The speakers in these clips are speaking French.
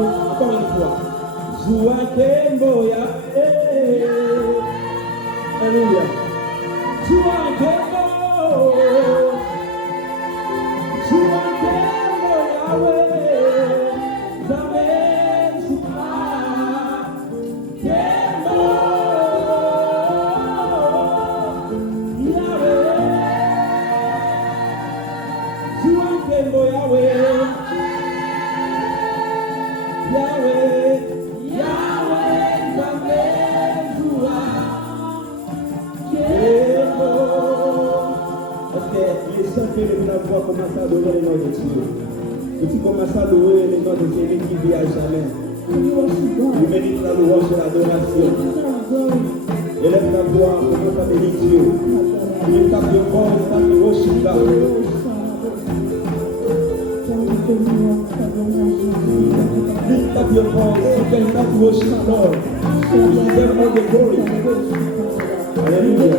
Encore une fois. Joua Kembo Yahweh. Alléluia. Joua Kembo. Joua Kembo Yahweh. Jamais Joua Kembo Yahweh. Joua Kembo Yahweh. Yahweh, Yahweh, jamais Joua Kembo. Est-ce que les seuls que nous voix commencent à adorer les noms de Dieu? Et tu commences à adorer les noms de celui qui vit à jamais. Il mérite la louange et l'adoration. Élève ta voix, commence à bénir Dieu. Lift up your voice and worship God. Lift up your voice, you can start to worship God. You deserve all the glory. Hallelujah.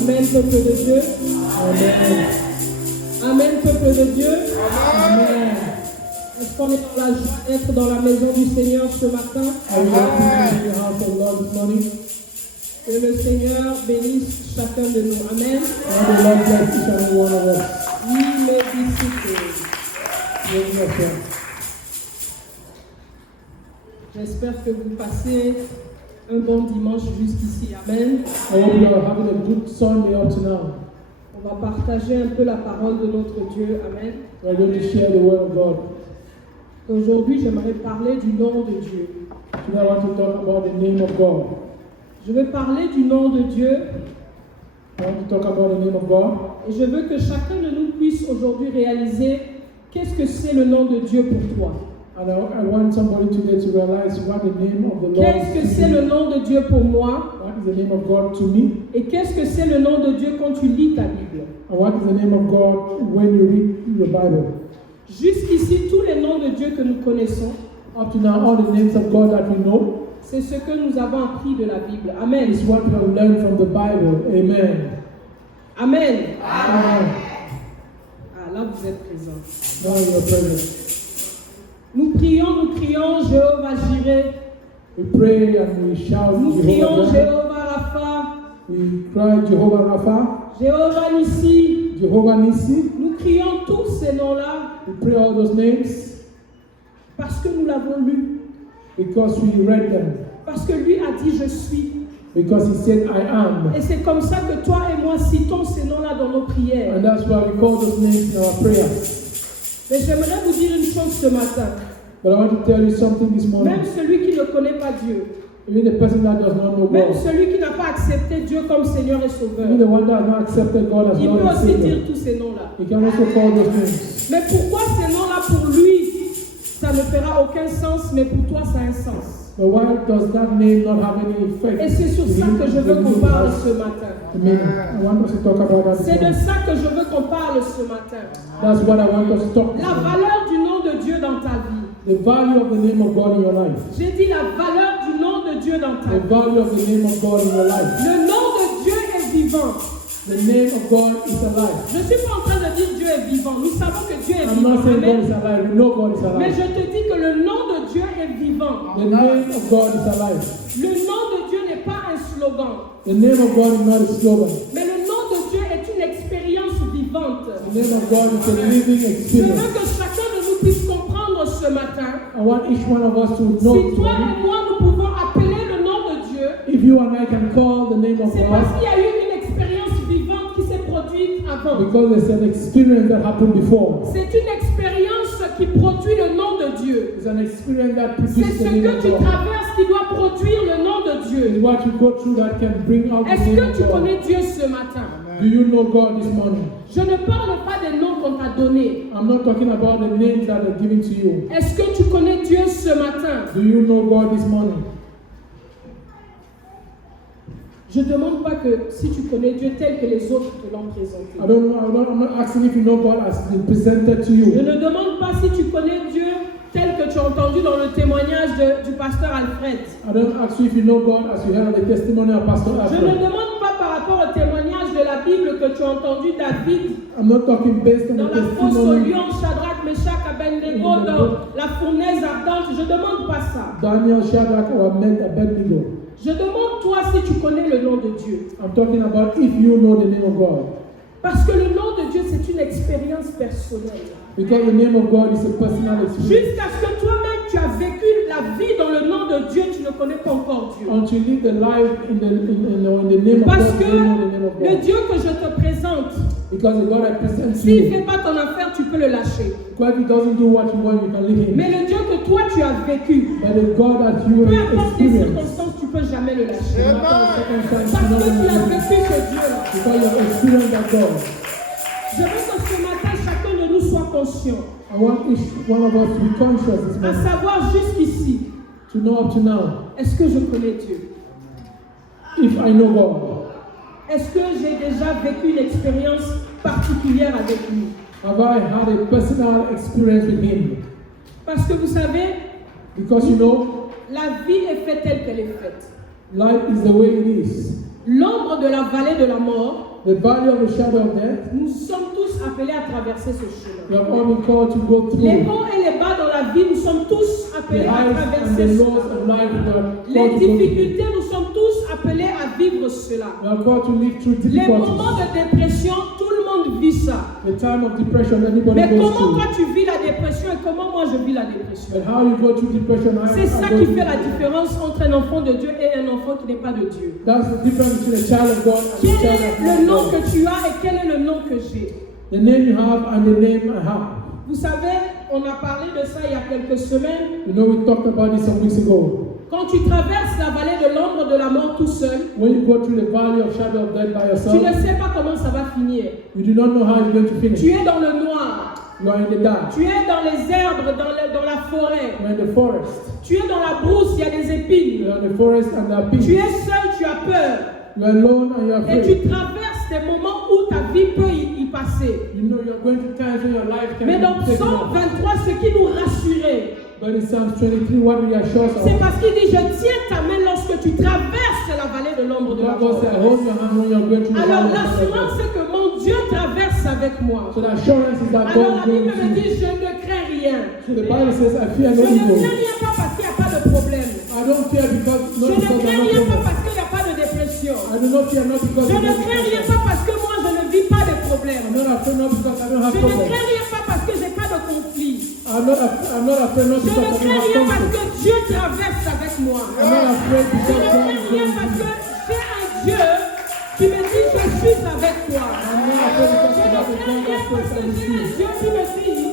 Amen, peuple de Dieu. Amen. Amen, peuple de Dieu. Amen. Est-ce qu'on est dans la joie d'être dans la maison du Seigneur ce matin? Que le Seigneur bénisse chacun de nous. Amen. J'espère que vous passez un bon dimanche jusqu'ici. Amen. On va partager un peu la parole de notre Dieu. Amen. Aujourd'hui, j'aimerais parler du nom de Dieu. Today I want to talk about the name of God. Je veux parler du nom de Dieu I want to talk about the name of God. et je veux que chacun de nous puisse aujourd'hui réaliser qu'est-ce que c'est le nom de Dieu pour toi. And I want somebody today to realize what the name of the Lord Qu'est-ce que is to c'est me. le nom de Dieu pour moi What is the name of God to me? et qu'est-ce que c'est le nom de Dieu quand tu lis ta Bible. And what is the name of God when you read your Bible? Jusqu'ici, tous les noms de Dieu que nous connaissons, Up to now, all the names of God that we know c'est ce que nous avons appris de la Bible. Amen. is what we have learned from the Bible. Amen. Amen. Amen. Ah, là, vous êtes présents. Now you are present. Nous crions Jéhovah Jireh. We pray and we shout Nous crions Jehovah. Jéhovah Rapha. We cry Jehovah Rapha, Jéhovah Nissi. Jehovah Nissi. Nous crions tous ces noms-là We pray all those names parce que nous l'avons lu. because we read them. Parce que lui a dit je suis. Because he said, I am. Et c'est comme ça que toi et moi citons ces noms-là dans nos prières. And that's why we call those names in our prayers. Mais j'aimerais vous dire une chose ce matin. But I want to tell you something this morning. Même celui qui ne connaît pas Dieu, Even the person that does not know même God, celui qui n'a pas accepté Dieu comme Seigneur et even Sauveur, the one that has not accepted God as il Lord peut and aussi dire Savior, tous ces noms-là. he can also call those names. Mais pourquoi ces noms-là pour lui, ça ne fera aucun sens, mais pour toi, ça a un sens. But why does that name not have any effect? Et c'est sur ça que je veux qu'on parle ce matin. I want us to talk about that. C'est de this morning. ça que je veux qu'on parle ce matin. That's what I want us to talk La about. valeur du nom de Dieu dans ta vie. The value of the name of God in your life. J'ai dit la valeur du nom de Dieu dans ta The vie. value of the name of God in your life. Le nom de Dieu est vivant. The name of God is alive. Je ne suis pas en train de dire Dieu est vivant. Nous savons que Dieu est I'm vivant. not saying God Amen. is alive. We know God is Mais alive. je te dis que le nom de Dieu est vivant. The name of God is alive. Le nom de Dieu n'est pas un slogan. The name of God is not a slogan. Mais le nom de Dieu est une expérience vivante. The name of God is a living Je experience. veux que chacun de nous puisse comprendre ce matin. I want each one of us to Si know toi et moi nous pouvons appeler le nom de Dieu, if you and I can call the name of c'est parce God qu'il y a eu une expérience vivante qui s'est produite avant. because there's an experience that happened before. C'est une expérience qui produit le nom de Dieu. It's an experience that C'est produces ce the name que of tu God. traverses qui doit produire le nom de It's Dieu. what you go through that can bring out the Est-ce name que of tu God. connais Dieu ce matin? Do you know God this morning? Je ne parle pas des noms qu'on t'a donnés. I'm not talking about the names that are given to you. Est-ce que tu connais Dieu ce matin? Do you know God this morning? Je ne demande pas que si tu connais Dieu tel que les autres te l'ont présenté. I'm not asking if you know God as been presented to Je you. ne demande pas si tu connais Dieu tel que tu as entendu dans le témoignage du pasteur Alfred. I don't ask you if you know God as you heard the testimony of Pastor Je ne Alfred. demande pas par rapport au témoignage de la Bible que tu as entendu David I'm not talking based on dans the la fosse au testimony lion, Shadrach, Meshach, Abednego, dans la fournaise ardente. Je ne demande pas ça. Daniel, Shadrach, or Abednego. Je demande toi si tu connais le nom de Dieu. I'm talking about if you know the name of God. Parce que le nom de Dieu, c'est une expérience personnelle. Because the name of God is a personal experience. Jusqu'à ce que toi-même tu as vécu la vie dans le nom de Dieu, tu ne connais pas encore Dieu. Until you live the life in the name of Parce God, que you don't know the name of le God. Dieu que je te présente, Because the God I present to s'il ne you, fait pas ton affaire, tu peux le lâcher. God, if He doesn't do what you want, you can leave Him. Mais le Dieu que toi tu as vécu, But the God that you peu have importe les experienced, circonstances, tu ne peux jamais le lâcher. no matter the circumstance, Parce you que tu know as the vécu ce Dieu-là. because you have experienced that God. Je veux que ce matin, chacun de nous soit conscient. I want each one of us to be conscious this À morning, savoir jusqu'ici, to know up to now, est-ce que je connais Dieu? if I know God. Est-ce que j'ai déjà vécu une expérience particulière avec lui? Have I had a personal experience with Him? Parce que vous savez, Because you know, la vie est faite telle qu'elle est faite. life is the way it is. L'ombre de la vallée de la mort, The valley of the shadow of death, nous sommes tous appelés à traverser ce chemin. we have all been called to go Les through. hauts et les bas dans la vie, nous sommes tous The appelés à highs and traverser the cela. lows of life, we are Les called to go through. difficultés, nous sommes tous appelés à vivre cela. We are called to live through Les moments difficulties. de dépression, tout le monde vit ça. The time of depression everybody Mais goes comment through. toi tu vis la dépression et comment moi je vis la dépression? But how you go through depression, C'est ça I qui go fait la through. différence entre un enfant de Dieu et un enfant qui n'est pas de Dieu. That's the difference between a child of God and Quel a child est of le nom God. que tu as et quel est le nom que j'ai? The name you have and the name I have. Vous savez, on a parlé de ça il y a quelques semaines. You know, we talked about this some weeks ago. Quand tu traverses la vallée de l'ombre de la mort tout seul, When you go through the valley of shadow of death by tu yourself, ne sais pas comment ça va finir. you do not know how it's going to finish. Tu es dans le noir. You are in the dark. Tu es dans les herbes, dans la forêt. You're in the forest. Tu es dans la brousse, il y a des épines. You're in the forest and there are Tu people. es seul, tu as peur. You are alone and you are Et afraid. tu traverses des moments où ta vie peut y passer. You know you're going to times when your life can Mais be dans taken Psaume off. 23, ce qui nous rassurait, But in Psalm 23, what reassures us? c'est parce qu'il dit, je tiens ta main lorsque tu traverses la vallée de l'ombre de la God mort. says, hold your hand when you're going through the Alors valley of l'assurance, death. c'est que mon Dieu traverse avec moi. So the assurance is that Alors God la is going Bible me to. dit, je ne crains rien. So the Bible says, I fear Je no ne evil. crains rien pas parce qu'il n'y a pas de problème. I don't fear because Je not ne because crains I'm rien not pas problem. parce qu'il n'y a pas de dépression. I do not fear not because Je I'm ne not crains rien problem. pas parce que moi je ne vis pas de problème. I'm not afraid not because I don't have Je ne problems. crains rien pas parce que j'ai pas de conflit. I'm not afraid not Je because ne I don't crains have rien parce conflict. que Dieu traverse avec moi. I'm not afraid Je because ne God crains is rien going parce to. que j'ai un Dieu qui me dit je suis avec toi. I'm not afraid because Je I ne have a crains God rien that parce says que I'm j'ai un with you. Dieu qui me dit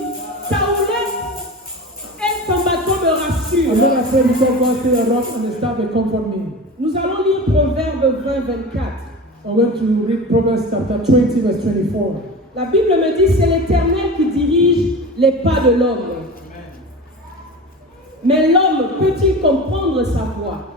ta houlette et ton bâton me I'm rassurent. not afraid because God said a rock and a staff they comfort me. Nous allons lire Proverbe 20-24. I went to read Proverbs chapter 20 verse 24. La Bible me dit c'est l'Éternel qui dirige les pas de l'homme. Mais l'homme peut-il comprendre sa voie?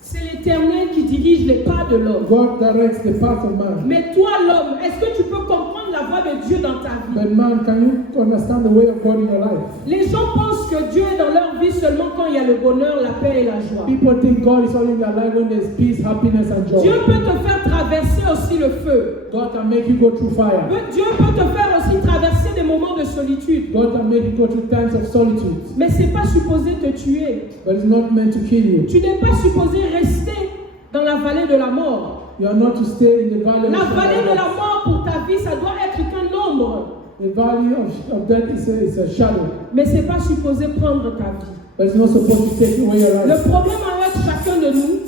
C'est l'Éternel qui dirige les pas de l'homme. God directs the path of man. Mais toi l'homme, est-ce que tu peux comprendre la voie de Dieu dans ta vie? But man, can you understand the way of God in your life? Les gens pensent que Dieu est dans leur vie seulement quand il y a le bonheur, la paix et la joie. People think God is only in their life when there's peace, happiness, and Dieu joy. peut te faire traverser aussi le feu. God can make you go through fire. Dieu peut te faire aussi traverser des moments de solitude. God can make you go through times of solitude. Mais ce n'est pas supposé te tuer. But it's not meant to kill you. Tu n'es pas supposé rester dans la vallée de la mort. You are not to stay in the valley of La shadow vallée of de la death. mort pour ta vie, ça doit être qu'un nombre. The valley of death is a shadow. Mais ce n'est pas supposé prendre ta vie. But it's not supposed to take away your Le life. problème avec chacun de nous,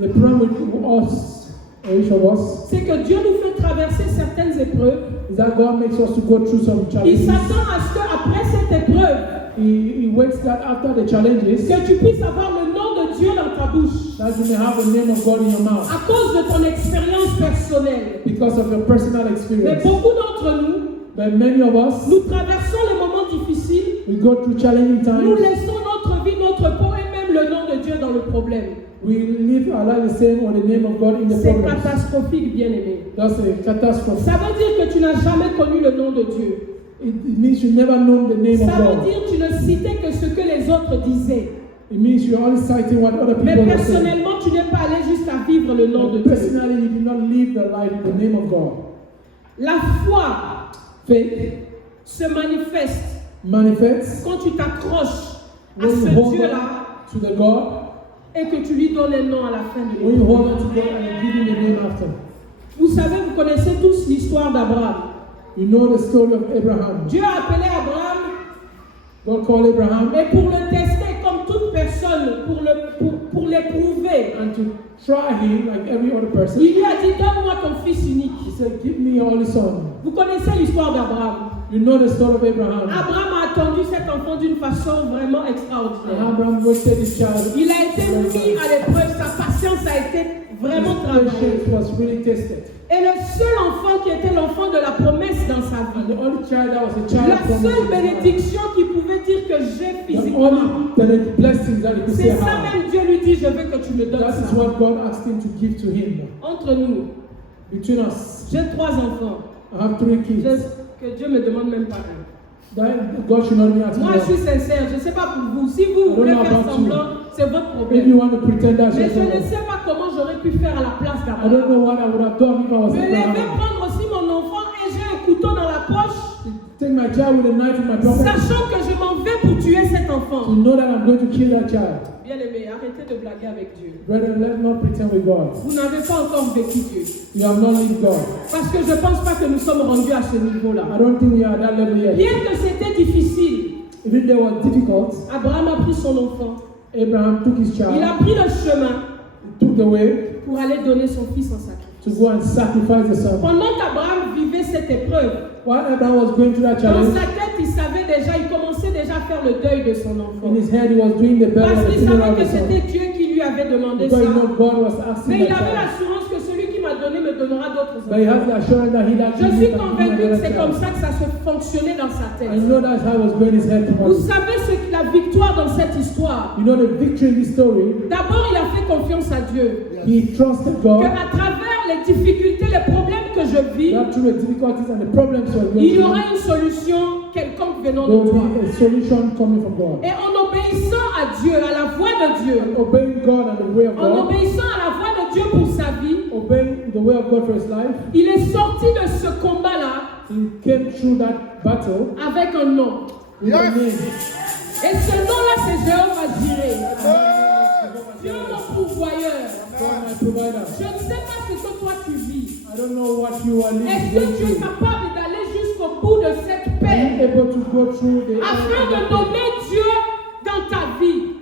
The problem with us, each of us, c'est que Dieu nous fait traverser certaines épreuves. is that God makes us to go through some Il challenges. s'attend à ce qu'après cette épreuve, He waits that after the challenges, que tu puisses avoir le nom de Dieu dans ta bouche. that you may have the name of God in your mouth À cause de ton expérience personnelle. because of your personal Mais experience. beaucoup d'entre nous, But many of us, nous traversons les moments difficiles. we go through challenging Nous times. laissons notre vie, notre peau et même le nom de Dieu dans le problème. We live our life the same or the name of God in the C'est problems. catastrophique, bien-aimé. That's a catastrophe. Ça veut dire que tu n'as jamais connu le nom de Dieu. It means you never known the name of Ça veut God. dire que tu ne citais que ce que les autres disaient. It means you're only citing what other Mais people are saying. personnellement, tu n'es pas allé jusqu'à vivre le nom de But Dieu. personally, you did not live the life in the name of God. La foi Faith se manifeste manifests quand tu t'accroches à when you ce hold Dieu-là on to the God, et que tu lui donnes un nom à la fin de when you l'épreuve. hold on to God and you give Him a name after. Vous savez, vous connaissez tous l'histoire d'Abraham. You know the story of Abraham. Dieu a appelé Abraham God called Abraham et pour le tester comme toute personne, pour l'éprouver, and to try him like every other person. il lui a dit, donne-moi ton fils unique. He said, give me your only son. Vous connaissez l'histoire d'Abraham. You know the story of Abraham. Abraham a attendu cet enfant d'une façon vraiment extraordinaire. Abraham waited his child. Il a été mis à l'épreuve, sa patience a été vraiment His travaillée. patience was really tested. Et le seul enfant qui était l'enfant de la promesse dans sa And vie, the only child that was a child la from seule his bénédiction qui pouvait dire que j'ai the physiquement, only blessings that he could say c'est ça have. même Dieu lui dit, je veux que tu me donnes That is ça. what God asked him to give to him. Entre nous, Between us, j'ai 3 enfants. I have 3 kids. Que Dieu me demande même pas un. That God should not be asking Moi, je suis that. sincère, je ne sais pas pour vous. Si vous voulez know faire about semblant, c'est votre If you problème. want to pretend that's Mais your je ne problem. sais pas comment j'aurais pu faire à la place I don't d'Abraham. know what I would have done if I was Me lever, Abraham. prendre aussi mon enfant et j'ai un couteau dans la poche, Take my child with a knife in my pocket. sachant que je m'en vais pour tuer cet To enfant. know that I'm going to kill that child. Bien aimé, arrêtez de blaguer avec Dieu. Brethren, let's not pretend with God. Vous n'avez pas encore vécu Dieu. You have not lived God. Parce que je ne pense pas que nous sommes rendus à ce niveau-là. I don't think we are at that level yet. Bien que c'était difficile, Even though it was difficult, Abraham a pris son enfant. Abraham took his Il child, a pris le chemin took the way pour aller donner son fils en sacrifice. to go and sacrifice the son. Pendant qu'Abraham vivait cette épreuve, While Abraham was going through that dans challenge, sa tête, il savait déjà, il commençait déjà à faire le deuil de son enfant. in his head he was doing the burial Parce and the qu'il funeral savait of que the son. c'était Dieu qui lui avait demandé Because ça. you know God was Mais asking il that avait child. l'assurance que celui qui m'a donné me donnera d'autres But he has the enfants. assurance that he'll Je actually suis give him convaincu que another c'est comme child. ça que ça se fonctionnait dans sa tête. I know that's how it was going in his head Vous tomorrow. savez ce que la victoire dans cette histoire? You know the victory in this story, D'abord, il a fait confiance à Dieu. he trusted God Qu'à travers les difficultés, les problèmes que je vis, that through the difficulties and the problems you are going il y through, aura une solution quelconque venant there de will toi. be a solution coming from God. Et en obéissant à Dieu, à la voix de Dieu, Obeying God and the way of en God, obéissant à la voix de Dieu pour sa vie, obeying the way of God for his life, il est sorti de ce combat-là he came through that battle avec un nom. with a name. Et ce nom-là, c'est Jéhovah Jireh. Dieu mon pourvoyeur. God my provider. Je ne sais pas ce que toi tu vis. I don't know what you are Est-ce living que tu es through. capable d'aller jusqu'au bout de cette Are you paix able to go through the afin de nommer Dieu dans ta vie?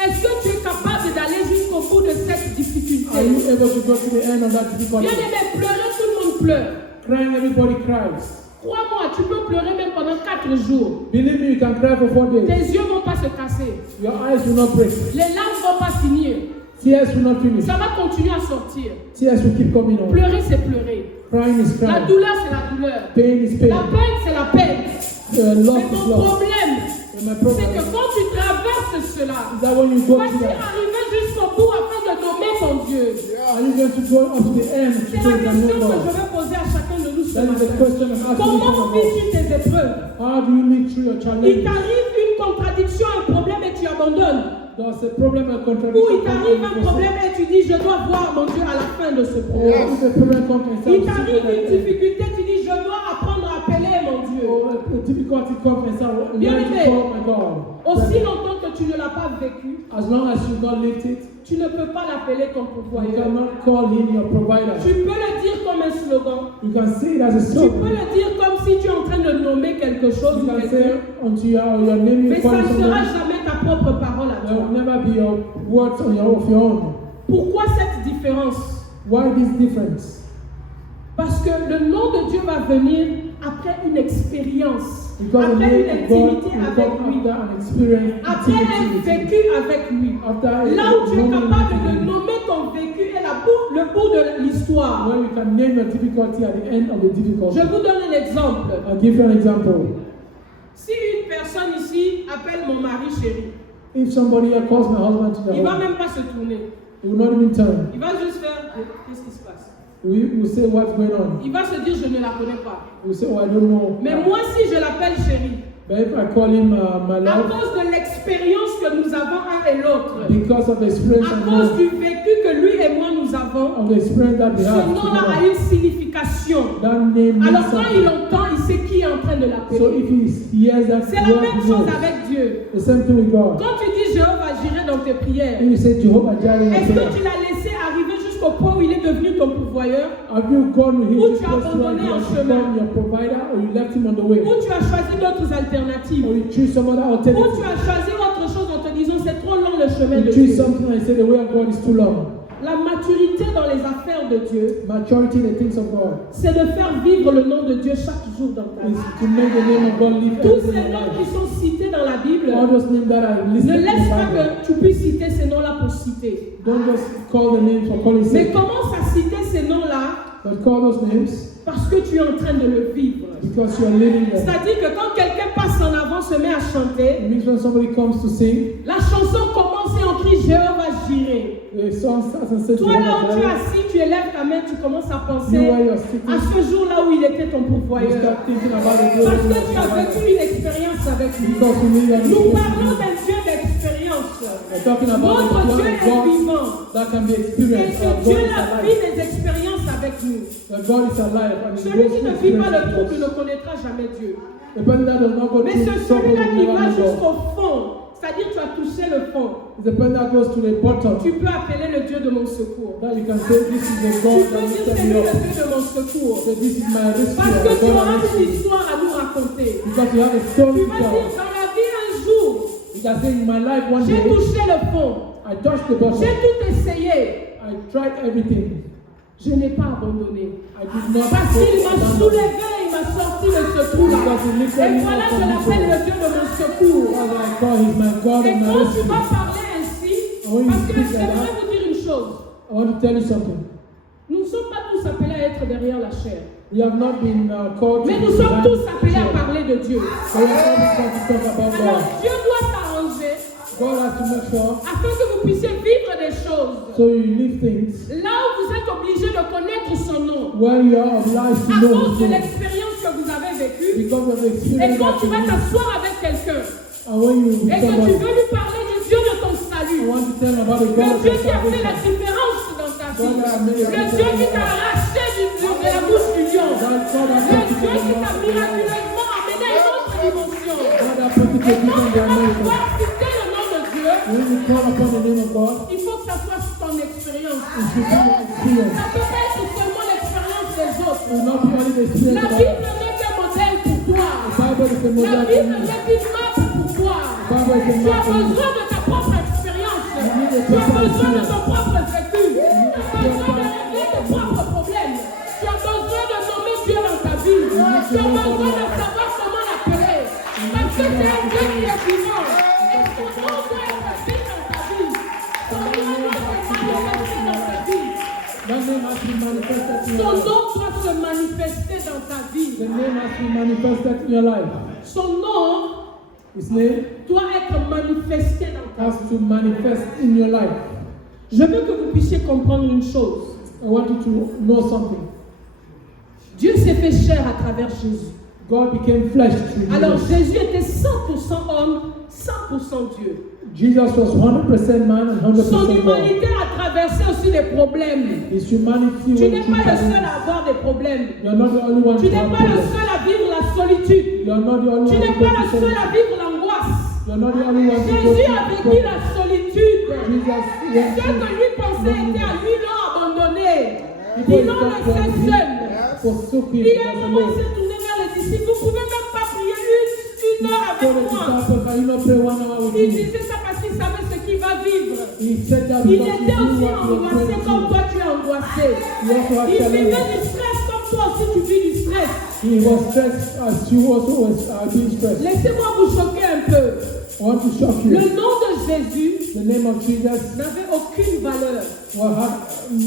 Est-ce que tu es capable d'aller jusqu'au bout de cette Are difficulté? you able to go to the end of that Bien difficulty? aimé, pleurer, tout le monde pleure. Crying, everybody cries. Crois-moi, tu peux pleurer même pendant 4 jours. Believe me, you can cry for 4 days. Tes yeux ne vont pas se casser. Your eyes will not break. Les larmes ne vont pas finir. Tears will not finish. Ça va continuer à sortir. Tears will keep coming on. Pleurer, c'est pleurer. Crying is La crying. douleur, c'est la douleur. Pain is La pain. peine, c'est la peine. Loss Mais is mon loss. problème, And my c'est problem que quand tu traverses cela, is that when you go vas-tu through that, arriver jusqu'au bout afin de nommer ton Dieu? are you going to go up to the end to C'est say la the question name que of je God? vais poser à chacun de nous ce That is the matin. question I'm asking each Comment one of us. vis-tu tes épreuves? How do you live through your Il challenge? t'arrive une contradiction, un problème et tu abandonnes. Does a problem and Ou contradiction il t'arrive un problème et tu dis, je dois voir mon Dieu à la fin de ce Or problème. if a problem comes and Il starts t'arrive une to difficulté, tu dis, je dois apprendre à appeler mon Dieu. or a difficulty comes and starts Bien learn to aimé. call my God. Aussi longtemps que tu ne l'as pas vécu, As long as you not lived it, tu ne peux pas l'appeler ton you pourvoyeur. cannot call him your provider. Tu peux le dire comme un slogan. You can say it as a Tu peux slogan. le dire comme si tu es en train de nommer quelque chose You ou can say quelqu'un. unto your name you Mais ça call ne sera someone. jamais ta propre parole à There toi. will never be your words on of your own. Pourquoi cette différence? Why this difference? Parce que le nom de Dieu va venir après une expérience, Because the après une name of God intimité will avec come lui, after an experience, après un intimacy with him. vécu avec lui. After Là où tu es moment capable with de him. nommer ton vécu et le bout de l'histoire. Where you can name your difficulty at the end of the difficulty. Je vous donne un exemple. I'll give you an example. Si une personne ici appelle mon mari chéri, If somebody here calls my husband to the il ne va home, même pas se tourner. he will not even turn. Il va juste faire qu'est-ce qui se passe? We will say what's going on. Il va se dire je ne la connais pas. We will say, oh, I don't know. Mais moi si je l'appelle chérie, But if I call him my à love, cause de l'expérience que nous avons un et l'autre, because of the experience à I cause know, du vécu que lui et moi nous avons, of the experience that we ce have nom-là a together, une signification. that name Alors means quand il something. entend, il sait qui est en train de So l'appeler. if he hears that C'est la word, même he chose knows. avec Dieu. The same thing with God. Quand tu dis Jéhovah Jireh dans tes prières, If you say Jehovah Jireh, est-ce que tu l'as laissé arriver jusqu'au point où il est devenu ton pourvoyeur? have you gone with him Ou to tu as abandonné en become chemin? your provider, or you left him on the way, Ou tu as choisi d'autres alternatives? or you choose some other Ou tu alternative, as choisi autre chose en te disant c'est trop long le chemin you de choose Dieu. something and say the way of God is too long. La maturité dans les affaires de Dieu, Maturity in the things of God c'est de faire vivre le nom de Dieu chaque jour dans ta is vie. to make the name of God live Tous every day ces in your noms qui life. sont cités dans la Bible, All those names that are ne listed in laisse the pas Bible. que tu puisses citer ces noms-là pour citer. Don't just call the names for calling Mais sake, commence à citer ces noms-là but call those names parce que tu es en train de le vivre. because you are living them. C'est-à-dire que quand quelqu'un passe en avant, se met à chanter, It means when somebody comes to sing, la chanson commence et on crie Jéhovah Jireh. the song starts and says, Toi là où tu es Jehovah assis, tu élèves ta main, tu commences à Jireh. penser You where you're à sitting, ce jour-là où il était ton you pourvoyeur. start thinking about the Parce glory que of tu as God. vécu une expérience avec lui. Because you need that Nous experience. parlons d'un Dieu d'expérience. We're talking about the Notre Dieu glory est of God vivant. that can be Et experienced. ce Our God Dieu is a alive. fait des expériences avec nous. That God is alive and He Celui goes qui ne through vit pas le experiences trouble with ne us. connaîtra jamais Dieu. The person that does not go Mais through c'est trouble celui-là will qui never va know God. jusqu'au fond, c'est-à-dire tu as touché le fond. It's the person that goes to the bottom Tu peux appeler le Dieu de mon secours. that you can say, this is the Tu God peux that dire lifted c'est lui me le up. Dieu de mon secours. Say, this is my rescue. Parce the que tu God auras that une rescued me. histoire à nous raconter. Because you have a story Tu to vas tell. dire dans la vie un jour, You can say, in my life one j'ai day, touché le fond. I touched the bottom. J'ai tout essayé. I tried everything. je n'ai pas abandonné. I did not Parce qu'il m'a abandon. soulevé, il m'a sorti de ce trou-là. Et voilà, je l'appelle le Dieu de mon secours. As I call, he's my God Et and my quand tu rescue. vas parler ainsi, when you parce que speak like j'aimerais that, vous dire une chose. I want to tell you something. Nous ne sommes pas tous appelés à être derrière la chair. We have not been called Mais to nous be sommes behind tous appelés à chair. parler de Dieu. So we are always going to talk about Alors God. Dieu doit s'arranger God has to make sure afin que vous puissiez vivre des choses. so you live things Là où vous êtes obligé de connaître son nom. where you are obliged to À know cause the de things l'expérience que vous avez vécue. because of the Et experience quand that tu you vas live. t'asseoir avec quelqu'un And when you et que tu somebody, veux lui parler du Dieu de ton I salut, want to tell about the le God of Dieu your qui a fait la salvation. différence dans ta vie, God has made a le Dieu qui t'a difference. arraché de la bouche du lion, God has le taken Dieu you qui from t'a the miraculeusement amené à une autre dimension. God has put you Et to a quand different tu vas dimension. pouvoir citer le nom de Dieu, When you call upon the name of God, il faut que ça soit ton expérience. it should be your experience. Ça peut pas être seulement l'expérience des autres. It will not be only the experience La of Bible others. n'est qu'un modèle pour toi. The Bible is a La model for Bible you. n'est qu'une map pour toi. The Bible is a Tu as map for you. besoin de ta propre expérience. You need a Tu as personal besoin de experience. ton propre vécu. Tu as besoin de régler tes propres problèmes. Tu as besoin de nommer Dieu dans ta vie. Tu as besoin de savoir comment l'appeler. Parce que c'est un Dieu qui est vivant. Et son nom doit être dit dans ta vie. Son nom doit se manifester dans ta vie. That name has been manifested in your Son life. nom doit se manifester dans ta vie. The name has been manifested in your life. Son nom His name doit être manifesté dans ta vie. has to manifest in your life. Je veux que vous puissiez comprendre une chose. I want you to know something. Dieu s'est fait chair à travers Jésus. God became flesh through Alors Jesus. Jésus était 100% homme, 100% Dieu. Jesus was 100% man and 100% Son God. humanité a traversé aussi des problèmes. His humanity Tu was n'es pas le through seul à avoir des problèmes. You're not the only one Tu to n'es have pas le problems. seul à vivre la solitude. You're not the only Tu one n'es to pas go le through seul à something. vivre l'angoisse. You're not the only one to go Jésus a through vécu la problems. solitude. Jesus Ce went que through lui pensait était à lui l'ont abandonné. People Ils l'ont thought laissé was seul. forsook him Et à un as a moment, il Lord. s'est tourné vers les disciples. Vous ne pouvez même pas prier une heure So the avec moi. disciples, can you not pray 1 hour with Il me? disait ça parce qu'il savait ce qu'il va vivre. He said that Il because he était knew aussi what he was angoissé going comme through. toi tu es angoissé. He also had Il vivait challenges. du stress comme toi aussi tu vis du stress. He was stressed as you also was being stressed. Laissez-moi vous choquer un peu. I want to shock you. Le nom de Jésus The name of Jesus n'avait aucune valeur had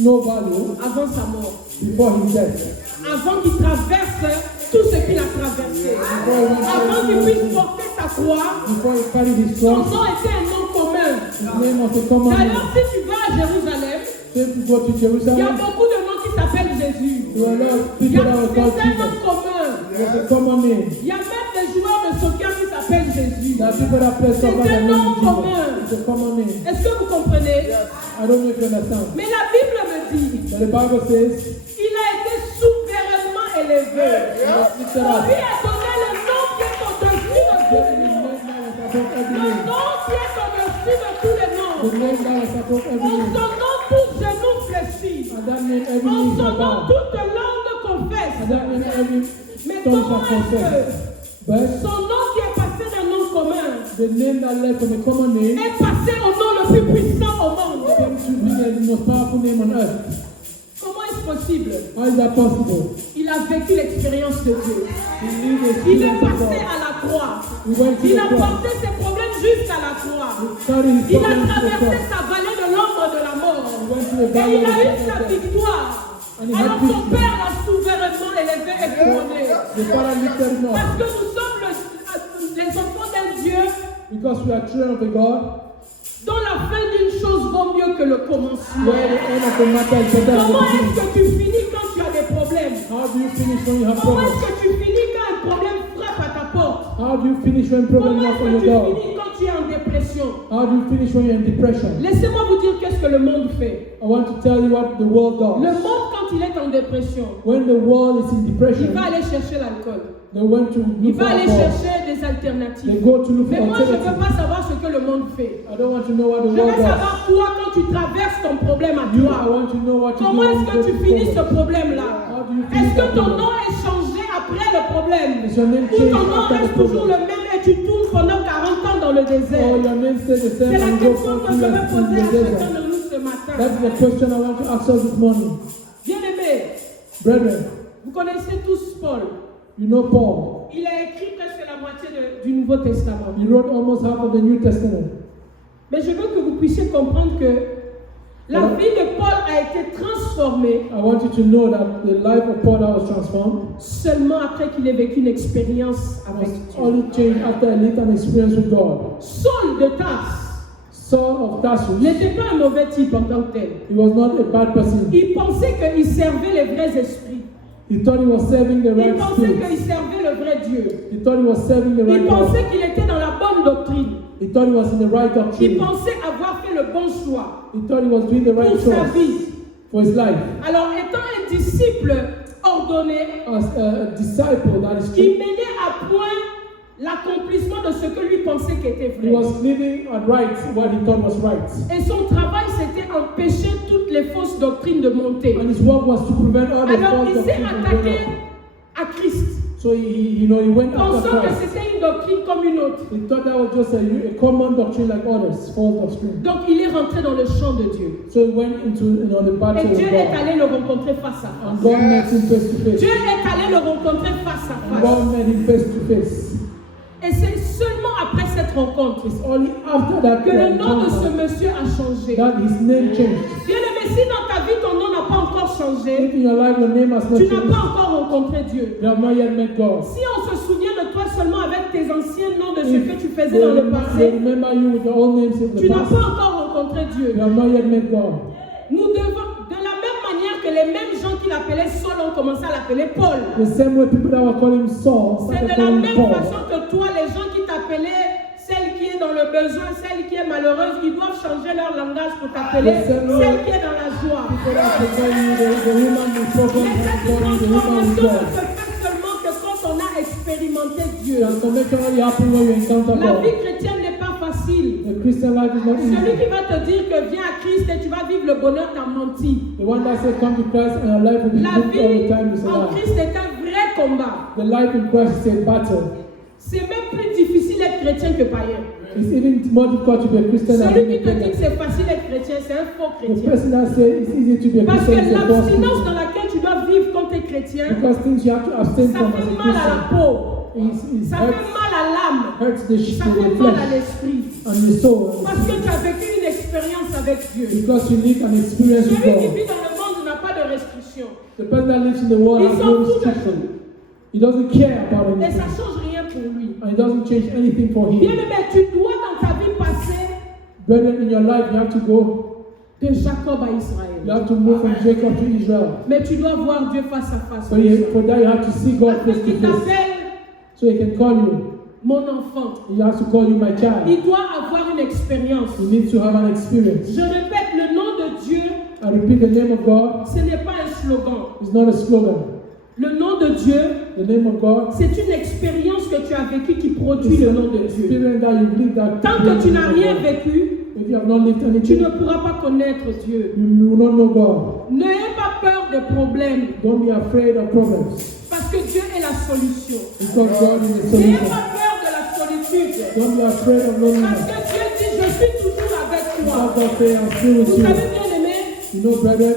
no value avant sa mort. before his death. Avant qu'il traverse tout ce qu'il a traversé. Avant qu'il puisse porter sa croix, Before he carried his son cross, nom était un nom commun. his name was a common name. D'ailleurs, si tu vas à Jérusalem, If you go to il y a Jerusalem, beaucoup de noms qui s'appellent Jésus. there are a lot of Il y people a that were called c'est un nom Jesus. commun. It was a common name. Il y a même des joueurs de soccer qui s'appellent Jésus. There are people that play soccer C'est un that nom name commun. Jesus. It's a common name. Est-ce que vous comprenez? I don't know if you understand. Mais la Bible me dit, But the Bible says, il a été souverainement élevé. he was lifted On up. lui a donné le nom qui est au-dessus de tous The les noms. name that was above every Le name. nom qui est au-dessus de tous les noms. The name that was above every En name. son nom, tout genou fléchit. And that name every En knee son shall nom, bow. toute langue confesse. And that name every Mais tongue comment shall est-ce que confess. But son nom qui est passé d'un nom commun the name that led from a common name est passé au nom le plus puissant au monde? came to be the most powerful name on earth. Comment est-ce possible? How is that possible? Il a vécu l'expérience de Dieu. He lived a Il est experience of passé God. à la croix. He went to Il the a cross. porté ses problèmes jusqu'à la croix. Carried his Il a problems to the traversé cross. sa vallée de l'ombre de la mort. He went to the Et valley il of a eu the sa death. victoire. And he had Alors son victory. Père l'a souverainement élevé et couronné. The Father lifted him up. Parce que nous sommes les enfants d'un Dieu Because we are children of a God, dont la fin d'une chose vaut mieux que le commencement. where the end of the matter is better than the Comment est-ce beginning. que tu finis quand tu as des problèmes? How do you finish when you have Comment problems? est-ce que tu finis quand un problème frappe à ta porte? How do you finish when problems Comment knock est-ce on que your tu door? finis quand tu es en dépression? How do you finish when you're in depression? Laissez-moi vous dire qu'est-ce que le monde fait. I want to tell you what the world Le does. monde, quand il est en dépression, When the world is in il depression, va aller chercher l'alcool. they went to Il look for va aller alcohol. chercher des They alternatives. go to look Mais for moi, je ne veux alternatives. pas savoir ce que le monde fait. I don't want to know what the Je world veux does. savoir, toi, quand tu traverses ton problème à You, I toi, want to know what you do. comment est-ce que tu finis ce How problème-là? do you Est-ce finish que that ton problem? nom est changé après le problème? Is your name Ou changed ton nom after the reste toujours problem? le même et tu tournes pendant 40 ans dans le Oh, désert? your name stays the C'est same la and you go question for que 2 je years vais in poser à the chacun desert. de nous ce matin. That's the question I want to ask us this morning. Bien-aimés Brethren, Vous connaissez tous Paul. you know Paul. Il a écrit presque la moitié du Nouveau Testament. He wrote almost half of the New Testament. Mais je veux que vous puissiez comprendre que la vie de Paul a été transformée I want you to know that the life of Paul was transformed. seulement après qu'il ait vécu une expérience avec Was Dieu. only changed after I lived an experience with God. Saul de Tarse Saul of Tarsus, n'était pas un mauvais type en tant que tel. he was not a bad person. Il pensait qu'il servait les vrais esprits. He thought he was serving the Il right pensait spirit. qu'il servait le vrai Dieu. He thought he was serving the Il right God. pensait qu'il était dans la bonne doctrine. He thought he was in the right Il doctrine. pensait avoir fait le bon choix He thought he was doing the right pour sa choice vie. for his life. Alors, étant un disciple ordonné, As a disciple, that is il true. menait à point l'accomplissement de ce que lui pensait qu'était He vrai. was living and right what he thought was right. Et son travail, c'était empêcher toutes les fausses doctrines de monter. And his work was to prevent all the Alors, false il s'est doctrines from attaqué going up. à Christ, So he went after pensant que Christ. c'était une doctrine comme une autre. He thought that was just a common doctrine like others, false doctrine. Donc, il est rentré dans le champ de Dieu. So he went into the battle Et Dieu with est God. allé le rencontrer face à And face. God met him face to face. Dieu est allé le rencontrer face à And face. God met him face to face. Et c'est seulement après cette rencontre It's only after that que le nom de ce encounter monsieur a changé. that his name changed. Bien-aimé, si dans ta vie ton nom n'a pas encore If changé, in your life your name has not tu n'as changed, pas encore rencontré Dieu. you have not yet met God. Si on se souvient de toi seulement avec tes anciens noms de ce If que tu faisais they dans le they passé, remember you with your own names in tu the n'as past, pas encore rencontré Dieu. you have not yet met God. Nous devons, de la même manière que les mêmes gens qui l'appelaient Saul ont commencé à l'appeler Paul. The same way people that were calling him Saul C'est started de la calling him même Paul. façon que toi, les gens qui t'appelaient celle qui est dans le besoin, celle qui est malheureuse, ils doivent changer leur langage pour t'appeler celle qui est dans la joie. People that will call you the woman with problems Mais and cette call you the woman with transformation ne God. se fait seulement que quand on a expérimenté Dieu. Transformation only happens when you encounter La God. vie chrétienne n'est pas facile. The Christian life is not Celui easy. qui va te dire que viens à Christ et tu vas vivre le bonheur t'a menti. The one that says come to Christ and your life will be La good all the vie time is a en lie. Christ est un vrai combat. The life in Christ is a battle. C'est même plus difficile d'être chrétien que païen. It's even more difficult to be a Christian than Celui being qui a te dit que pagan. c'est facile d'être chrétien, c'est un faux The chrétien. person that says it's easy to be a Parce que Christian is a false l'abstinence Christian. dans laquelle tu dois vivre quand tu es chrétien, Because things you have to abstain ça from as fait a mal à la Christian. peau, It ça hurts, fait mal à l'âme, hurts ça fait the mal à flesh l'esprit. and the soul. Parce que tu as vécu une expérience avec Dieu. Because you live an experience with Celui qui God. vit dans le monde n'a pas de restriction. The person that lives in the world Il has s'en no fout de restriction. He doesn't care about Et anything. ça ne change rien pour lui. And it doesn't change anything for him. Bien-aimé, tu dois dans ta vie passer Brethren, in your life, you have to go. de Jacob à You Israël. have to move from Jacob to Israel. Mais tu dois voir Dieu face à face. So for that, you have to see God Parce face qu'il to face. t'appelle So he can call you. mon enfant. He has to call you my child. Il doit avoir une expérience. You need to have an experience. Je répète, le nom de Dieu, I repeat, the name of God ce n'est pas un slogan. is not a slogan. Le nom de Dieu, The name of God c'est une expérience que tu as vécue qui produit is le an nom de Dieu. experience that you live that. Tant que tu n'as rien vécu, If you have not lived tu anything, ne pourras pas connaître Dieu. you will not know God. N'ayez pas peur des problèmes, Don't be afraid of problems. parce que Dieu est la solution. Because God is the N'ayez solution. pas peur de la solitude, Don't be afraid of parce loneliness. que Dieu dit, je suis toujours avec toi. God will say, I'm still with Vous you. savez bien aimé, You know, brother,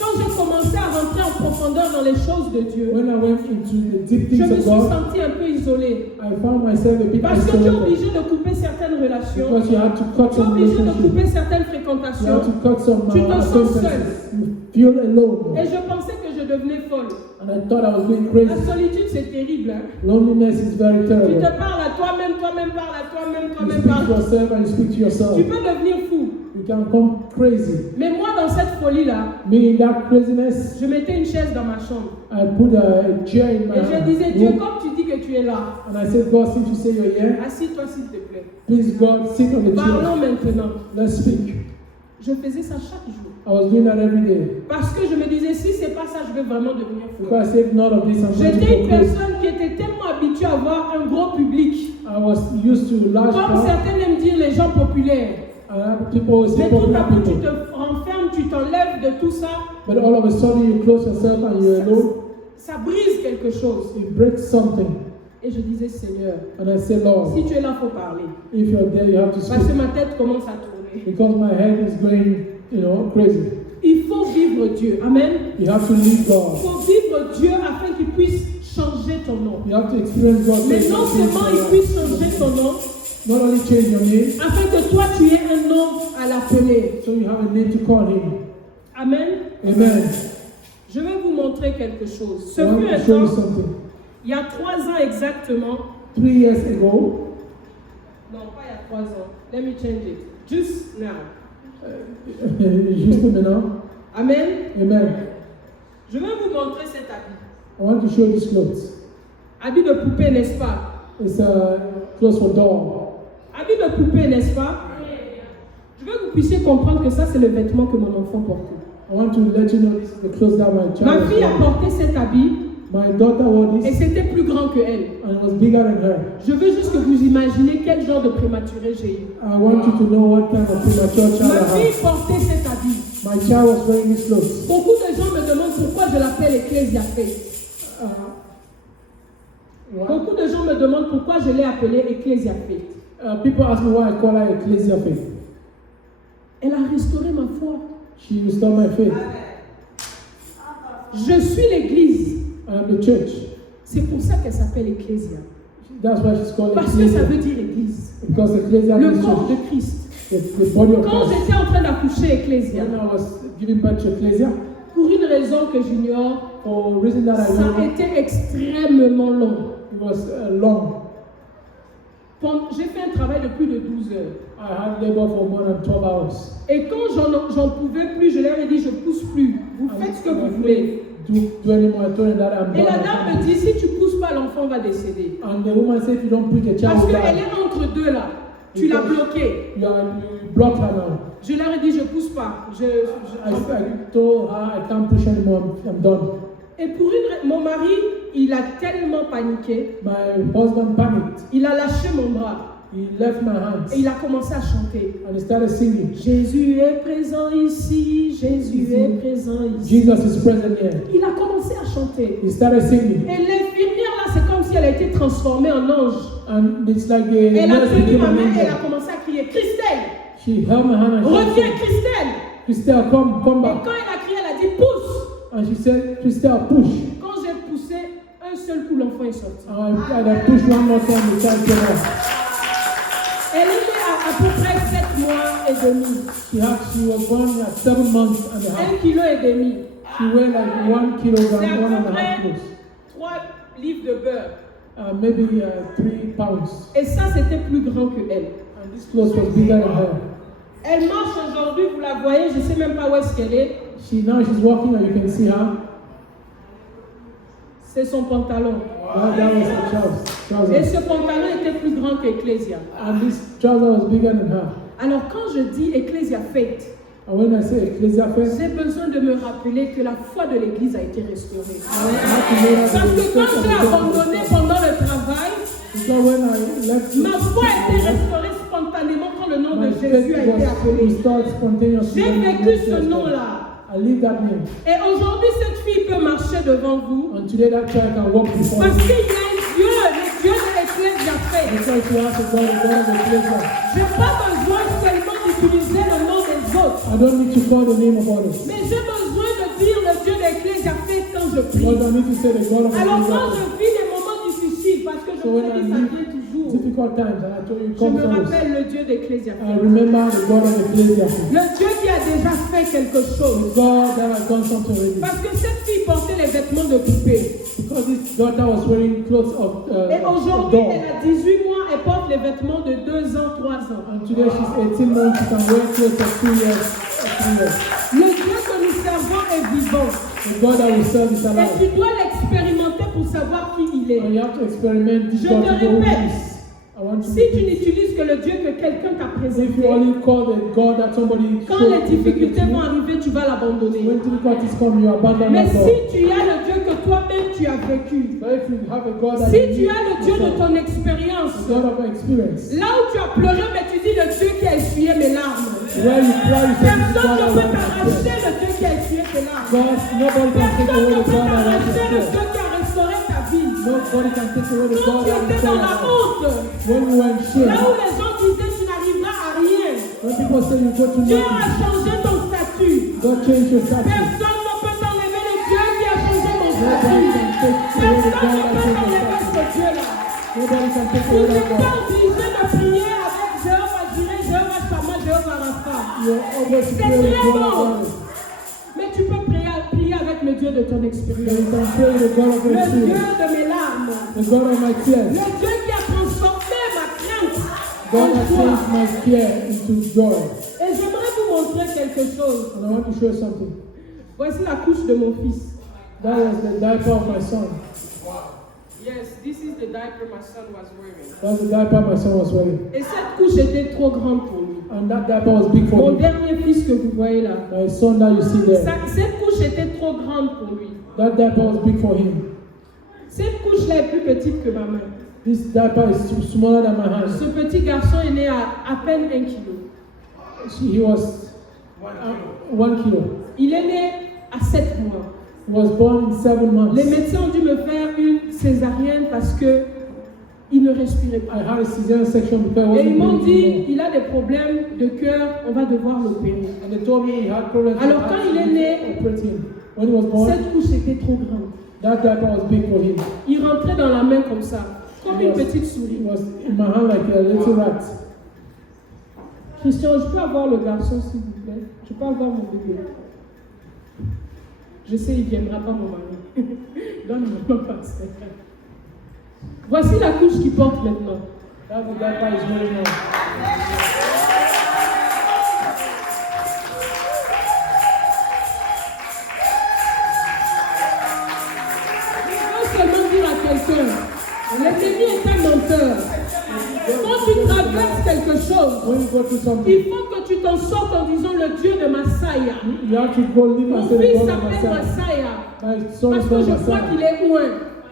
quand j'ai commencé à rentrer en profondeur dans les choses de Dieu, when I went into the deep je things me of suis God, sentie un peu isolée. I found myself a bit Parce que tu es isolated. obligé de couper certaines relations. Because you had to cut Tu es some obligé de relationships. couper certaines You fréquentations. have to cut some Tu te sens acquaintances. You feel alone. Et je pensais que je devenais folle. And I thought I was going La crazy. solitude, c'est terrible. Hein? Loneliness is very Tu terrible. te parles à toi-même, toi-même parles à toi-même, You toi-même speak parles. to yourself and you speak to yourself. Tu peux devenir fou. You can come crazy. Mais moi, dans cette folie-là, Me in that craziness, je mettais une chaise dans ma chambre. I put a chair in my Et je disais, Dieu, room. comme tu dis que tu es là, And I said, God, since you say you're here, assis-toi s'il te plaît. please, God, sit on the Parlons chair. maintenant. Let's speak. Je faisais ça chaque jour. I was doing that every day. Parce que je me disais, si c'est pas ça, je vais vraiment devenir fou. Because I said, none of this, I'm going to J'étais une go crazy. personne qui était tellement habituée à avoir un gros public. I was used to large Comme crowds. certains aiment dire les gens populaires. People always say Mais tout à popular coup, tu people. te renfermes, tu t'enlèves de tout ça. But all of a sudden, you close yourself and you're alone. Ça brise quelque chose. It breaks something. Et je disais, Seigneur, And I say, Lord, si tu es là, il faut parler. if you're there, you have to Parce que speak. ma tête commence à tourner. Because my head is going, crazy. Il faut vivre Dieu. Amen. You have to live Il God. faut vivre Dieu afin qu'il puisse changer ton nom. You have to experience God. Mais non seulement il puisse changer ton nom, Not only change your name, afin que toi tu aies un nom à l'appeler. so you have a name to call him. Amen. Amen. Je vais vous montrer quelque chose. Ce I want fut un to show you temps, something. il y a 3 ans exactement. 3 years ago, Non, pas il y a 3 ans. Let me change it. Just now. juste maintenant, Amen. amen. Je vais vous montrer cet habit. I want to show you this clothes. Habit de poupée, n'est-ce pas? It's a clothes for doll. Habit de poupée, n'est-ce pas? Je veux que vous puissiez comprendre que ça, c'est le vêtement que mon enfant portait. I want to let you know this is the clothes that my child Ma fille a wore. porté cet habit My daughter wore et this c'était plus grand que elle. and it was bigger than her. Je veux juste que vous imaginez quel genre de prématuré j'ai eu. I want you to know what kind of premature child Ma I fille have. portait cet habit. My child was wearing these clothes. Beaucoup de gens me demandent pourquoi je l'appelle Ecclésiaphée. Beaucoup de gens me demandent pourquoi je l'ai appelée Ecclésiaphée. People ask me why I call her Ecclesiaphate. Elle a restauré ma foi. She restored my faith. Je suis l'Église. I am the church. C'est pour ça qu'elle s'appelle Ecclésia. That's why she's called Parce que ça Ecclesia. veut dire Église. Because Ecclesia Le is corps de church. Christ. The body of Quand Christ. j'étais en train d'accoucher Ecclésia, When I was giving birth to Ecclesia, pour une raison que j'ignore, for a reason that I ça know, a été extrêmement long. it was long. J'ai fait un travail de plus de 12 heures. I had labor for more than 12 hours. Et quand j'en pouvais plus, je leur ai dit, je pousse plus. Vous faites ce que vous voulez. Do anymore. I told her that I'm Et la done. dame me dit, si tu pousses pas, l'enfant va décéder. And the woman said, if you don't preach, the child Parce will qu'elle die. est entre deux là. Tu l'as bloquée. You block her now. Je leur ai dit, je pousse pas. I told her I can't push anymore. I'm done. Et mon mari, il a tellement paniqué, My husband panicked. il a lâché mon bras He left my hands et il a commencé à chanter. and he started singing. Jésus est présent ici, Jésus est présent ici. Jesus is present here. Il a commencé à chanter. He started singing. Et l'infirmière là, c'est comme si elle a été transformée en ange. And it's like the Elle a nurse tenu became ma an main et elle a angel. commencé à crier, Christelle, She held my hand and she reviens said, Christelle. Christelle, come Et back. quand elle a crié, elle a dit, pousse. And she said, Christelle, push. Quand j'ai poussé, un seul coup, l'enfant est sorti. And I pushed one more time, the child came out. Elle était à peu près 7 mois et demi. She was born at 7 months and a half. 1,5 kg. She weighed like 1 C'est kilogram, à 1.5 peu près kilos. 3 livres de beurre. Maybe 3 pounds. Et ça, c'était plus grand que elle. And this clothes was bigger than her. Elle marche aujourd'hui, vous la voyez, je ne sais même pas où est-ce qu'elle est. Now she's walking and you can see her. C'est son pantalon. That was her Et trouser. ce pantalon était plus grand qu'Ecclésia. And this trouser was bigger than her. Alors quand je dis Ecclésia Faith, And when I say Ecclesia first, j'ai besoin de me rappeler que la foi de l'Église a été restaurée. I have to know that Parce the que quand respect of j'ai the church abandonné was pendant le travail, because when I left, ma foi a été restaurée spontanément quand le nom de my Jésus a faith été was appelé. restored spontaneously. J'ai vécu ce nom-là. I leave that name. Et aujourd'hui, cette fille peut marcher devant vous And today that child can walk before parce you. qu'il y a un Dieu, le Dieu de l'Église Faith. Because you have to go to God of Ecclesia. Je n'ai pas besoin seulement d'utiliser le nom des autres, I don't need to call the name of others. mais j'ai besoin de dire le Dieu de l'Église Faith quand je prie. But I need to say the God of Alors quand Ecclesia. je vis des moments difficiles, parce que je So vous when ai I dit ça live vient toujours, difficult times, and I told you, je come me first. rappelle le Dieu d'Ecclésia. I remember the God of Ecclesia. Le Dieu qui a déjà fait quelque The chose. God that has done something already. Parce que cette fille portait les vêtements de poupée. Because this daughter was wearing clothes of Et aujourd'hui, doll. elle a 18 mois, elle porte les vêtements de 2 ans, 3 ans. And today she's 18 months, she can wear clothes of 2 years. 3 years. Le Dieu que nous servons est vivant. The God that we serve is Et alive. tu dois l'expérimenter pour savoir qui il And est. you have to experiment this Je God te to know who répète, he is. I want to Si tu n'utilises que le Dieu que quelqu'un t'a if you présenté, only call the God that somebody quand showed les difficultés you, vont arriver, tu vas l'abandonner. when difficulties come, you abandon Mais that si God. tu as le Dieu que toi-même tu as vécu, But if you have a God that si you tu as le Dieu de yourself, ton expérience, a God of experience, là où tu as pleuré, mais tu dis le Dieu qui a essuyé mes larmes. where you cry, you say, this is Personne God ne that peut wants t'arracher to le Dieu qui a essuyé tes larmes. God, nobody can take Personne away ne the peut God that wants t'arracher le to Dieu qui a restauré ta vie. Nobody can take away the Quand God tu that étais dans la wants honte, When you were in shame, là où les gens disaient tu n'arriveras à rien, when people say you go to Dieu a nothing, changé ton statut. God change your status. Personne ne peut t'enlever le Dieu qui a changé mon Nobody statut. can take away the Personne God ne that peut changed your t'enlever ce status. Dieu-là. Nobody can take Tu away n'es that pas God. obligé de prier avec Jéhovah Jireh, Jéhovah Shammah, Jéhovah Rapha. You're always C'est praying with très God bon. about it. Mais tu peux prier avec le Dieu de ton But you expérience. can pray with the God of your Le Dieu tears. de mes larmes. The God of my Le tears. Dieu qui a transformé ma crainte God en has joie. changed my fear into joy. Et j'aimerais vous montrer quelque chose. And I want to show you something. Voici la couche de mon fils. That was the diaper of my son. Yes, this is the diaper my son was wearing. That's the diaper my son was wearing. Et cette couche était trop grande pour lui. And that diaper was big for Mon him. dernier fils que vous voyez là. My son that you see there. Cette couche était trop grande pour lui. That diaper was big for him. Cette couche-là est plus petite que ma main. This diaper is smaller than my Ce hand. petit garçon est né à peine 1 kilo. He was 1 kilo. Il est né à 7 mois. He was born in 7 months. Les médecins ont dû me faire une césarienne parce que il ne respirait pas. I had a cesarean section because I Et ils m'ont wasn't dit, breathing. il a des problèmes de cœur, on va devoir l'opérer. And they told me he had problems. Alors, quand il est né, operate him. When he was born, Cette couche était trop grande. that diaper was big for him. Il rentrait dans la main comme ça, comme une petite It souris. was in my hand like a little rat. Christian, je peux avoir le garçon s'il vous plaît? Je peux avoir mon bébé? Je sais, il ne viendra pas, mon mari. Donne-moi mon pasteur. Voici la couche qu'il porte maintenant. That's the diaper he's wearing now. Je veux seulement dire à quelqu'un, l'ennemi est un menteur. Quand tu traverses quelque chose, When you go through something, il faut que tu t'en sortes en disant le Dieu de Massaya. you have to go live Mon and say the fils God of s'appelle Messiah. Massaya My son parce is que called je crois qu'il Messiah. est loin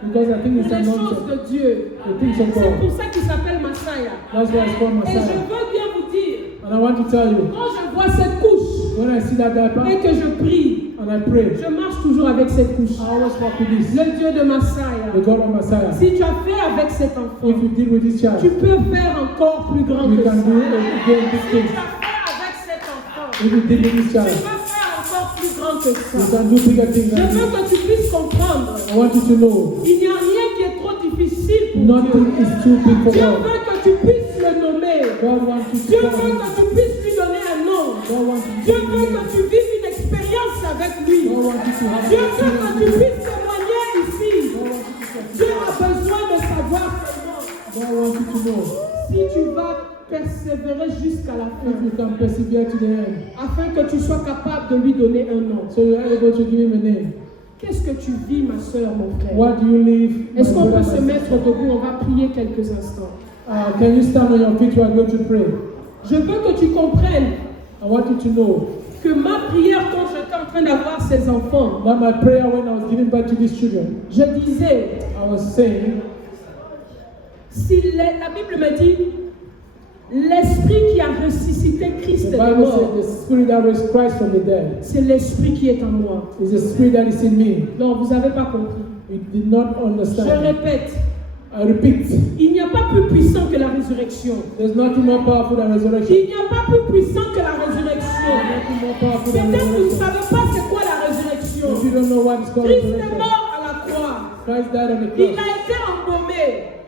Because I think pour it's les choses anointed. de Dieu. The things of C'est God. pour ça qu'il s'appelle Massaya. That's why it's called Et je Messiah. veux bien vous dire, And I want to tell you, quand je vois cette couche when I see that et diaper que je prie, and I pray, je marche toujours avec cette couche. I always walk with this. Le Dieu de Massaya. The God of Messiah. Si tu as fait avec cet enfant, If you deal with this tu child, peux faire encore plus grand you que ça. can do again big Si tu things. as fait avec cet enfant, If you deal with this tu peux child, faire encore plus grand que you ça. can do bigger things Je than veux this. que tu puisses comprendre. I want you to know, Il n'y a rien qui est trop difficile pour nothing Dieu. is too big for Dieu God. veut que tu puisses le nommer. God wants you Dieu to veut come. que tu puisses lui donner un nom. God wants you Dieu to veut que tu vives une expérience avec lui. God wants you to have Dieu an veut que tu experience. puisses témoigner ici. God wants you to Dieu testify. a besoin de savoir seulement God wants you to know. si tu vas persévérer jusqu'à la If you fin, can persevere to the end, afin que tu sois capable de lui donner un nom. so you are able to give him a name. Qu'est-ce que tu vis, ma soeur, mon frère? What do you live? my Est-ce qu'on peut brother, se my mettre sister? debout? On va prier quelques instants. Can you stand on your feet while I go to pray? Je veux que tu comprennes I want you to know que ma prière quand j'étais en train d'avoir ces enfants, that my prayer when I was giving birth to these children, je disais, I was saying, si la Bible me dit, l'esprit qui a ressuscité Christ the des Bible morts, says the spirit that raised Christ from the dead c'est l'esprit qui est en moi. is the spirit that is in me. Non, vous n'avez pas compris. You did not Je understand. répète, I repeat, il n'y a pas plus puissant que la résurrection. there's nothing more powerful than resurrection. Il n'y a pas plus puissant que la résurrection. Nothing more powerful than Peut-être que vous ne resurrection. savez pas c'est quoi la résurrection. If you don't know what is called Christ est resurrection, mort à la croix. Christ died on the Il cross. a été embaumé,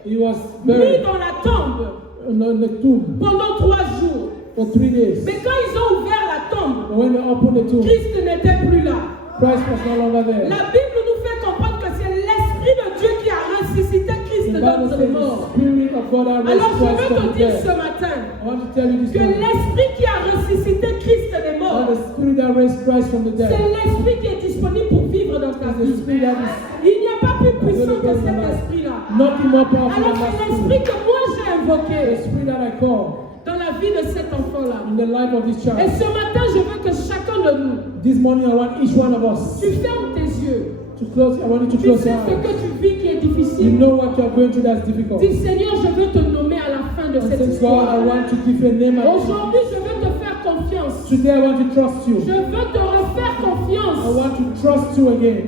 He was mis buried dans la tombe in the tomb pendant 3 jours. for 3 days. Mais quand ils ont ouvert la tombe, But when they opened the tomb, Christ n'était plus là. Christ was no longer there. La Bible nous fait comprendre que c'est l'Esprit de Dieu qui a ressuscité Christ The Bible d'entre les says morts. the Spirit of God has Alors raised je Christ veux from te the dire ce dead. matin I want to tell you this que morning l'Esprit qui a ressuscité Christ des that morts, the Spirit that raised Christ from the c'est dead l'Esprit qui est disponible pour vivre dans ta is the vie. Spirit that is Il n'y a pas plus puissant que cet esprit-là. nothing more powerful Alors than c'est that l'esprit Spirit. que moi j'ai The invoqué Spirit that I call dans la vie de cet enfant-là. in the life of this Et child. ce matin, je veux que chacun de nous, This morning I want each one of us tu fermes tes yeux. to close. I want you to Tu close sais your ce que eyes. tu vis qui est You difficile. know what you are going through that's difficult. Dis Seigneur, je veux te nommer à la fin de And cette say, God, histoire. I want to give you a name. Aujourd'hui, je veux te faire confiance. Today I want to trust Je you. veux te refaire I confiance. want to trust you again.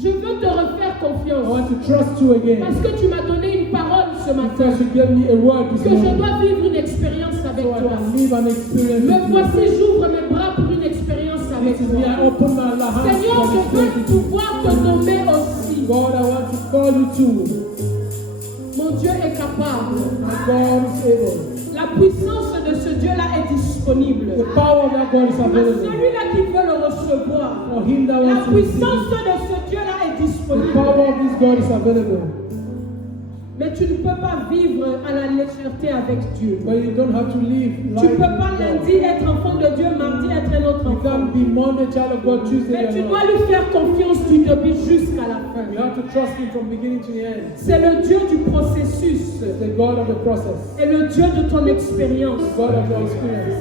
Je veux te refaire I confiance. want to trust you again. Parce que tu m'as donné une parole ce matin. Because you gave me a word this Que je morning. dois vivre une expérience avec So I toi. can live an experience Me with you. voici, j'ouvre mes bras pour une expérience avec This is me. I toi. open my heart Seigneur, for je this veux place. pouvoir te nommer aussi. God, I want to call you too. Mon Dieu est capable. My God is able. La puissance de ce Dieu-là est disponible. The power of that God is À available. celui-là qui veut le recevoir. For him that La wants to receive puissance it. de ce Dieu-là est The disponible. power of this God is available. Mais tu ne peux pas vivre à la légèreté avec Dieu. But you don't have to live Tu ne like peux pas God. lundi être enfant de Dieu, mardi être un autre You enfant. can't be Monday child of God, Tuesday Mais tu you're dois not. lui faire confiance du début jusqu'à la You fin. have to trust him from beginning to the end. C'est le Dieu du processus It's the God of the process. et le Dieu de ton expérience. The God of your experience.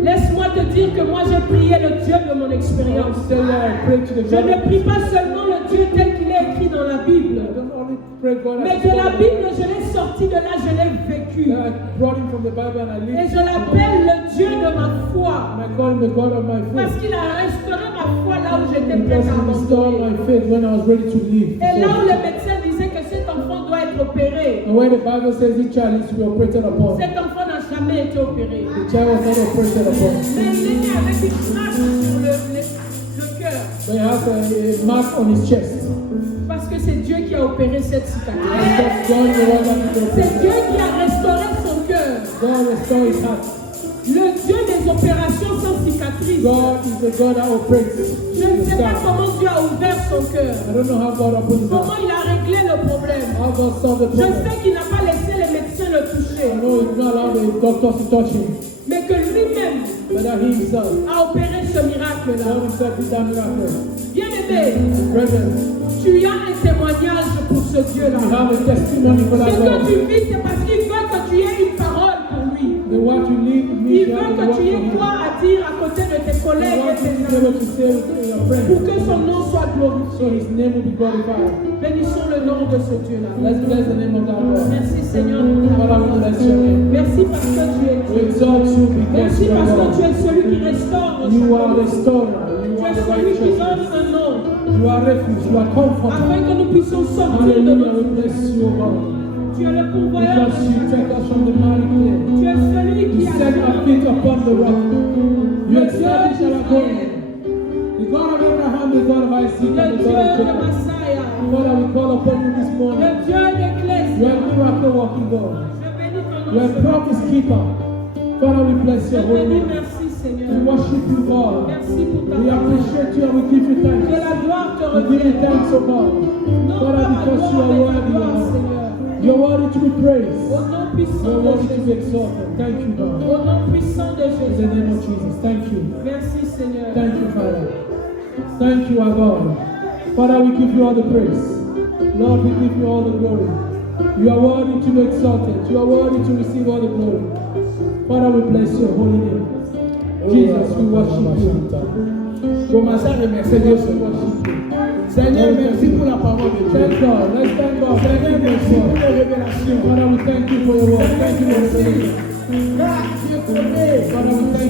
Laisse-moi te dire que moi j'ai prié le Dieu de mon I want expérience. to tell you I pray to the Je God ne of prie pas seulement le Dieu tel qu'il est écrit dans la Bible, I don't only pray God mais as de la God. Bible je l'ai sorti de là, je l'ai vécu. I brought him from the Bible and I Et lived. je l'appelle le Dieu de ma foi. And I call him the God of my Parce faith. qu'il a restauré ma foi là où j'étais Because prête à he restored abandonner. my faith when I was ready to leave. Et là où le médecin disait que cet enfant doit être opéré, And when the Bible says this child needs to be operated upon, cet enfant n'a jamais été opéré. the child was not operated upon. Mais il est né avec une marque sur le cœur. But he has a mark on his chest. Parce que c'est Dieu qui a opéré cette cicatrice. Because God is the one that did the C'est Dieu operation. qui a restauré son cœur. God restored his heart. Le Dieu des opérations sans cicatrice. God is the God that operates Je ne the sais pas scar. comment Dieu a ouvert son cœur. I don't know how God opened his Comment heart. il a réglé le problème. How God solved the Je problem. sais qu'il n'a pas laissé les médecins le I toucher. know he's not allowed the doctors to touch him. Mais que lui-même But that he himself, a opéré ce miracle-là. God himself did that miracle. Bien-aimé, Brethren, tu as un témoignage pour ce Dieu-là. you have a testimony for Ce that que God. tu vis, c'est parce qu'il veut que tu aies une parole pour lui. The what you live Il means you veut have to que work tu for aies him. quoi à dire à côté de tes You collègues et want to tes be amis able to say with your pour friends. que son nom soit So glorifié. his name will be glorified. Bénissons le nom de ce Dieu-là. Let's bless the name of that God. Merci Seigneur pour ta Father, we parole. bless your name. Merci parce que tu es We Dieu. exalt you because Merci you are parce que tu God. es celui qui restaure. You are chacun. restorer. You Tu are es the celui qui donne righteousness. un nom You are refuge. You are comfort. afin que nous puissions sortir de Hallelujah. notre We bless you, God. Tu es le pourvoyeur de Because you chacun. take us from the miry clay. Tu es celui You qui a set our feet upon the rock. You le Dieu establish our going. d'Israël, The God of Abraham, the God of Isaac, and le the Dieu God of de Jacob. Messiah, Father, we call upon you this morning. le Dieu You d'Ecclésia. are miracle working God. Je bénis ton You nom. are promise keeper. Father, we bless Je your te holy dis name. merci We Seigneur. worship you, God. Merci pour ta We parole. appreciate you and we give you Que thanks. la gloire te We give you revienne. thanks, O God. Non Father, pas ma because you gloire, are mais ta worthy, gloire, Lord. Seigneur. You're worthy to be praised. Au nom You're puissant de worthy to be Jésus. exalted. Thank you, God. Au nom puissant de In the Jésus. name of Jesus. Thank you. Merci Seigneur. Thank you, Father. Thank you, our God. Father, we give you all the praise. Lord, we give you all the glory. You are worthy to be exalted. You are worthy to receive all the glory. Father, we bless your holy name. Jesus, we worship you. Commencez à remercier Dieu ce soir. Seigneur, merci pour la parole de Dieu. Thank God. Let's thank God. Seigneur, Thank you, merci pour God. les révélations. Father, we thank you for your word. Thank you, Lord. Merci. Car tu es connu. Father, we thank